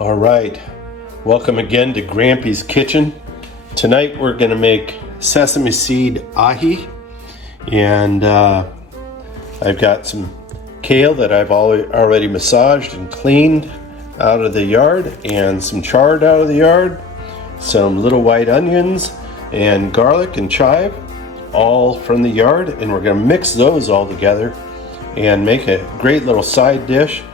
All right, welcome again to Grampie's Kitchen. Tonight we're going to make sesame seed ahi, and I've got some kale that I've already massaged and cleaned out of the yard, and some chard out of the yard, some little white onions and garlic and chive, all from the yard, and we're going to mix those all together and make a great little side dish.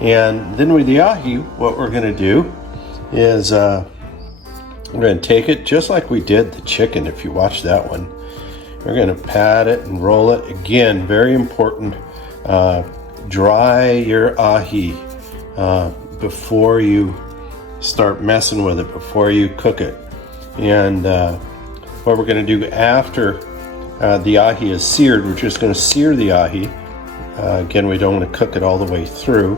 And then with the ahi, what we're going to do is we're going to take it just like we did the chicken. If you watch that one, we're going to pat it and roll it. Again, very important, dry your ahi before you start messing with it, before you cook it. And what we're going to do after the ahi is seared, we're just going to sear the ahi. Again, we don't want to cook it all the way through.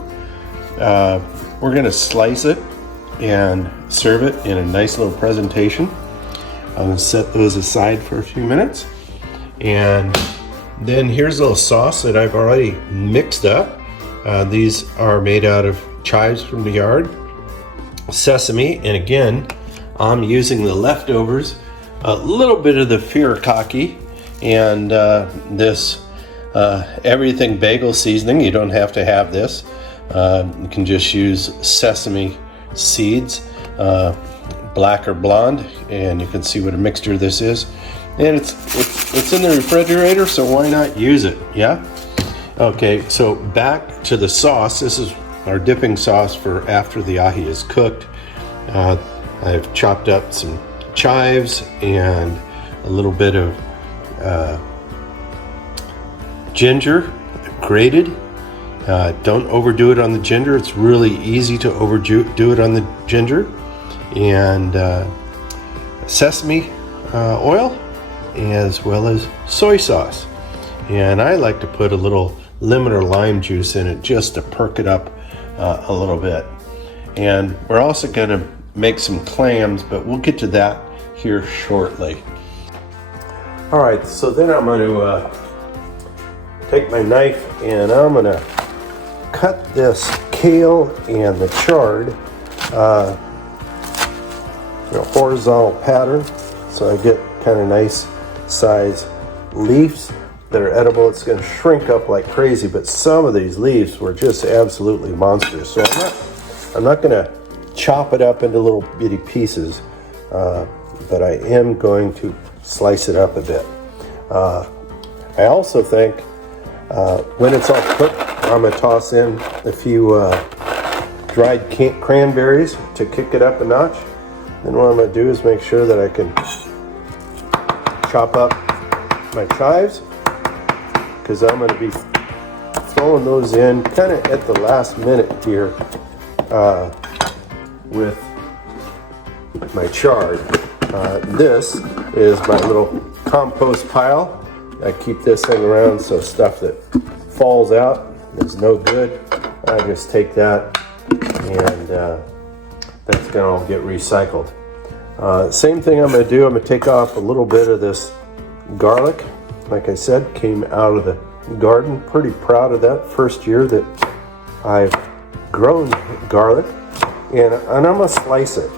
We're going to slice it and serve it in a nice little presentation. I'm going to set those aside for a few minutes. And then here's a little sauce that I've already mixed up. These are made out of chives from the yard, sesame, and again, I'm using the leftovers, a little bit of the furikake, and this everything bagel seasoning. You don't have to have this. You can just use sesame seeds, black or blonde, and you can see what a mixture this is. And it's in the refrigerator, so why not use it? Yeah. Okay. So back to the sauce. This is our dipping sauce for after the ahi is cooked. I've chopped up some chives and a little bit of ginger, grated. Don't overdo it on the ginger. It's really easy to overdo it on the ginger. And sesame oil, as well as soy sauce. And I like to put a little lemon or lime juice in it just to perk it up a little bit. And we're also going to make some clams, but we'll get to that here shortly. All right, so then I'm going to take my knife and I'm going to cut this kale and the chard in a horizontal pattern, so I get kind of nice size leaves that are edible. It's going to shrink up like crazy, but some of these leaves were just absolutely monstrous. So I'm not going to chop it up into little bitty pieces, but I am going to slice it up a bit. I also think when it's all cooked, I'm going to toss in a few dried cranberries to kick it up a notch. Then what I'm going to do is make sure that I can chop up my chives, because I'm going to be throwing those in kind of at the last minute here with my chard. This is my little compost pile. I keep this thing around so stuff that falls out is no good. I just take that and that's gonna all get recycled. Same thing I'm gonna do, I'm gonna take off a little bit of this garlic. Like I said, came out of the garden. Pretty proud of that first year that I've grown garlic. And I'm gonna slice it.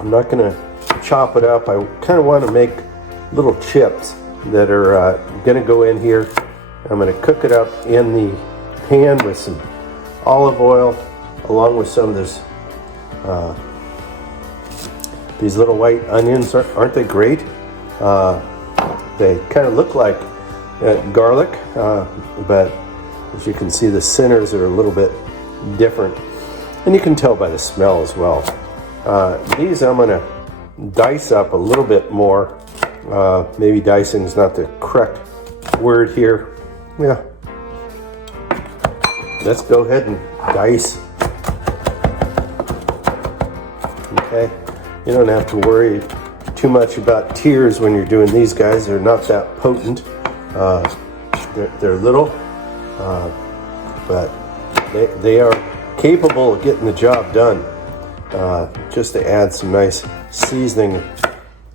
I'm not gonna chop it up. I kind of want to make little chips that are gonna go in here. I'm gonna cook it up in the pan with some olive oil, along with some of this these little white onions. Aren't they great? They kind of look like garlic, but as you can see, the centers are a little bit different, and you can tell by the smell as well. These I'm gonna dice up a little bit more. Maybe dicing is not the correct word here. Yeah. Let's go ahead and dice. Okay. You don't have to worry too much about tears when you're doing these guys. They're not that potent. They're little, but they are capable of getting the job done. Just to add some nice seasoning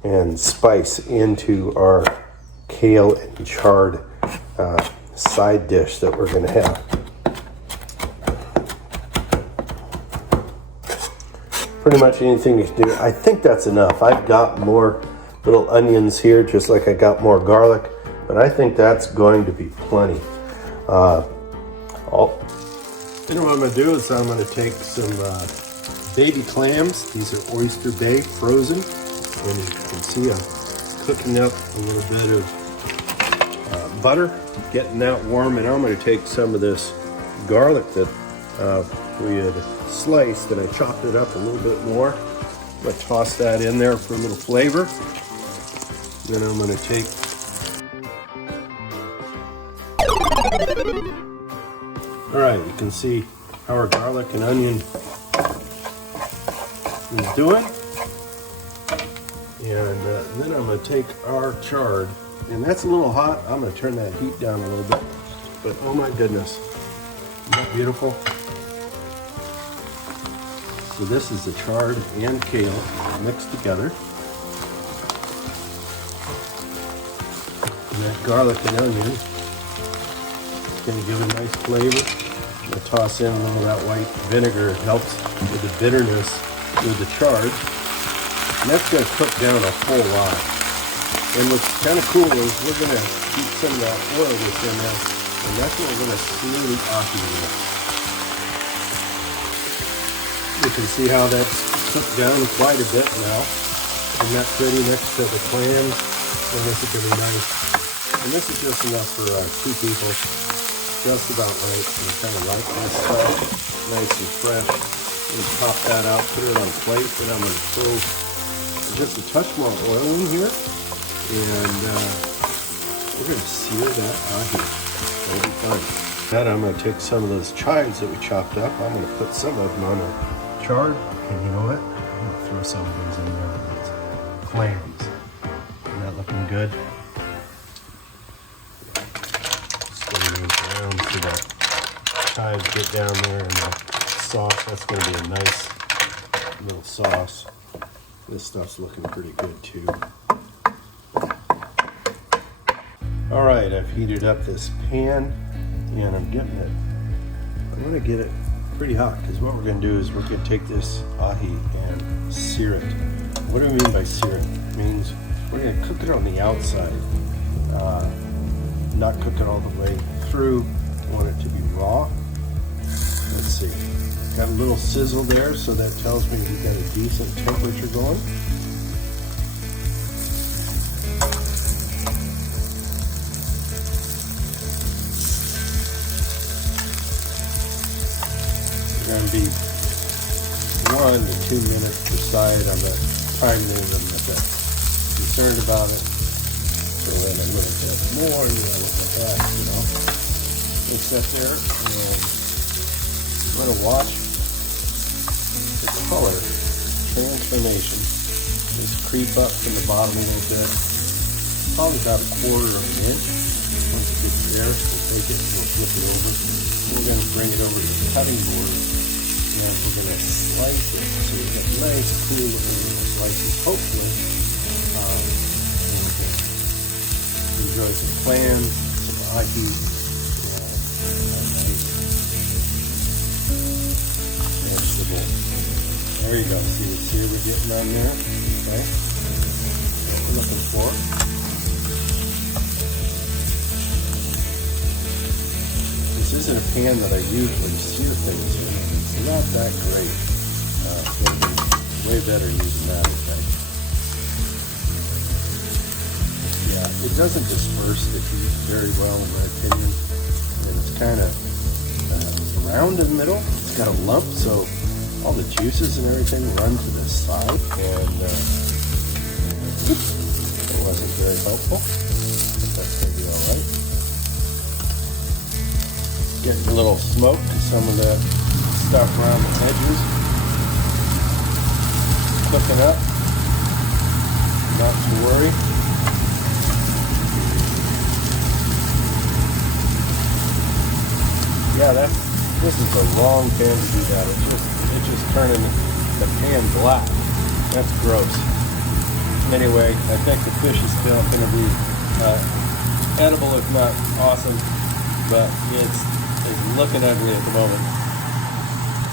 and spice into our kale and chard side dish that we're going to have. pretty much anything you can do. I think that's enough. I've got more little onions here, just like I got more garlic, but I think that's going to be plenty. Then what I'm going to do is I'm going to take some baby clams. These are Oyster Bay frozen, and you can see I'm cooking up a little bit of butter, getting that warm, and I'm going to take some of this garlic that we had sliced, and I chopped it up a little bit more. I'm going to toss that in there for a little flavor. Then I'm going to take all right, you can see how our garlic and onion is doing. And then I'm going to take our chard, and that's a little hot. I'm going to turn that heat down a little bit. But oh my goodness, isn't that beautiful? So this is the chard and kale mixed together. And that garlic and onion is going to give a nice flavor. I'm going to toss in a little of that white vinegar. It helps with the bitterness with the chard. And that's going to cook down a whole lot. And what's kind of cool is we're going to keep some of that oil within that, and that's what we're going to sear the ahi with. You can see how that's cooked down quite a bit now. Isn't that pretty next to the clams? And this is going to be nice. And this is just enough for 2 people. Just about right. And kind of like that stuff, nice and fresh. I'm going to pop that out, put it on a plate, and I'm going to throw just a touch more oil in here, and we're going to sear that ahi. That'll be fun. Now I'm going to take some of those chives that we chopped up. I'm going to put some of them on a chard, and you know what? I'm going to throw some of those in there with those clams. Isn't that looking good? So that chives get down there and the sauce, that's going to be a nice little sauce. This stuff's looking pretty good too. All right, I've heated up this pan and I'm going to get it pretty hot, because what we're going to do is we're going to take this ahi and sear it. What do we mean by sear it? It means we're going to cook it on the outside, not cook it all the way through. I want it to be raw. Let's see. Got a little sizzle there, so that tells me we've got a decent temperature going. We're going to be 1 to 2 minutes per side on the time limit. I'm a bit concerned about it. So then a little bit more, and then look at that, you know. We'll sit there and I'm going to watch the color transformation just creep up from the bottom a little bit. Probably about 1/4 of an inch. Once it gets there, we'll take it, we'll flip it over. We're going to bring it over to the cutting board, and we're going to slice it. So we get nice, cool looking little slices. Hopefully, enjoy some clams, some ahi, vegetable. There you go. See what we're getting on there? Okay. That's what we're looking for. This isn't a pan that I usually sear things in. It's not that great. It's way better using that, I think. Yeah, it doesn't disperse the heat very well, in my opinion. And it's kind of round in the middle. It's got a lump, so all the juices and everything run to the side. And it wasn't very helpful, but that's going to be all right. Getting a little smoke to some of the stuff around the edges. Cooking up. Not to worry. Yeah, this is a long pan to do that. It's just turning the pan black. That's gross. Anyway, I think the fish is still going to be edible, if not awesome, but it's looking ugly at the moment.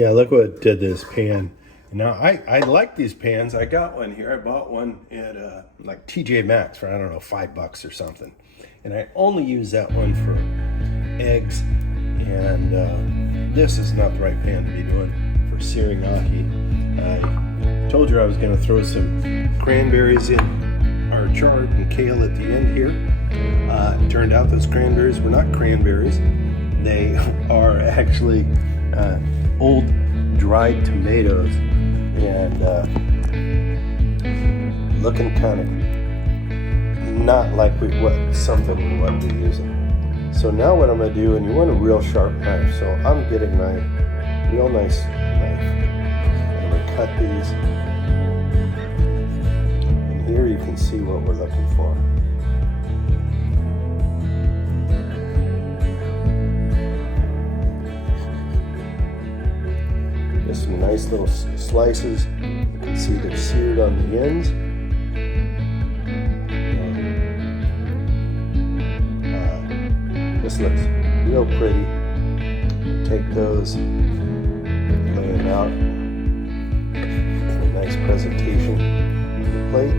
Yeah, look what it did to this pan. Now I like these pans. I got one here. I bought one at like TJ Maxx for, I don't know, $5 or something. And I only use that one for eggs. And this is not the right pan to be doing for searing ahi. I told you I was going to throw some cranberries in our chard and kale at the end here. It turned out those cranberries were not cranberries. They are actually old dried tomatoes, and looking kind of not like something we want to be using. So now what I'm going to do, and you want a real sharp knife, so I'm getting my real nice knife. I'm going to cut these, and here you can see what we're looking for. Just some nice little slices. You can see they're seared on the ends. This looks real pretty. Take those, lay them out in a nice presentation on the plate.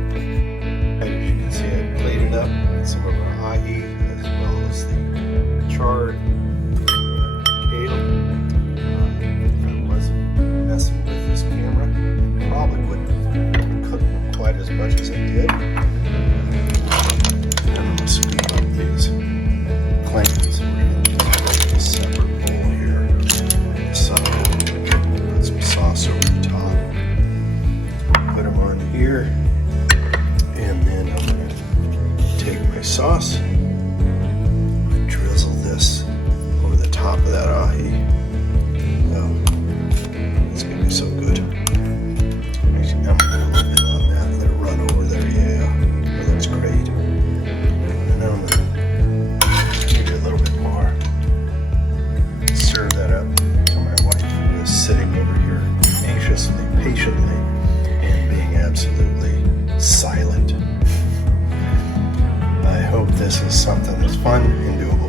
As you can see, I plated up some of our ahi as well as the chard kale. If I wasn't messing with this camera, probably wouldn't have cooked them quite as much as I did. And I'm going to scoop up these clams. We're going to put a separate bowl here. Put some sauce over the top. Put them on here. And then I'm going to take my sauce, drizzle this over the top of that ahi. Oh, it's going to be so good. Actually, I'm going to put a little bit on that. Let it run over there. Yeah, that looks great. And then I'm going to maybe a little bit more. Serve that up to my wife, who is sitting over here anxiously, patiently, and being absolutely silent. I hope this is something that's fun and doable.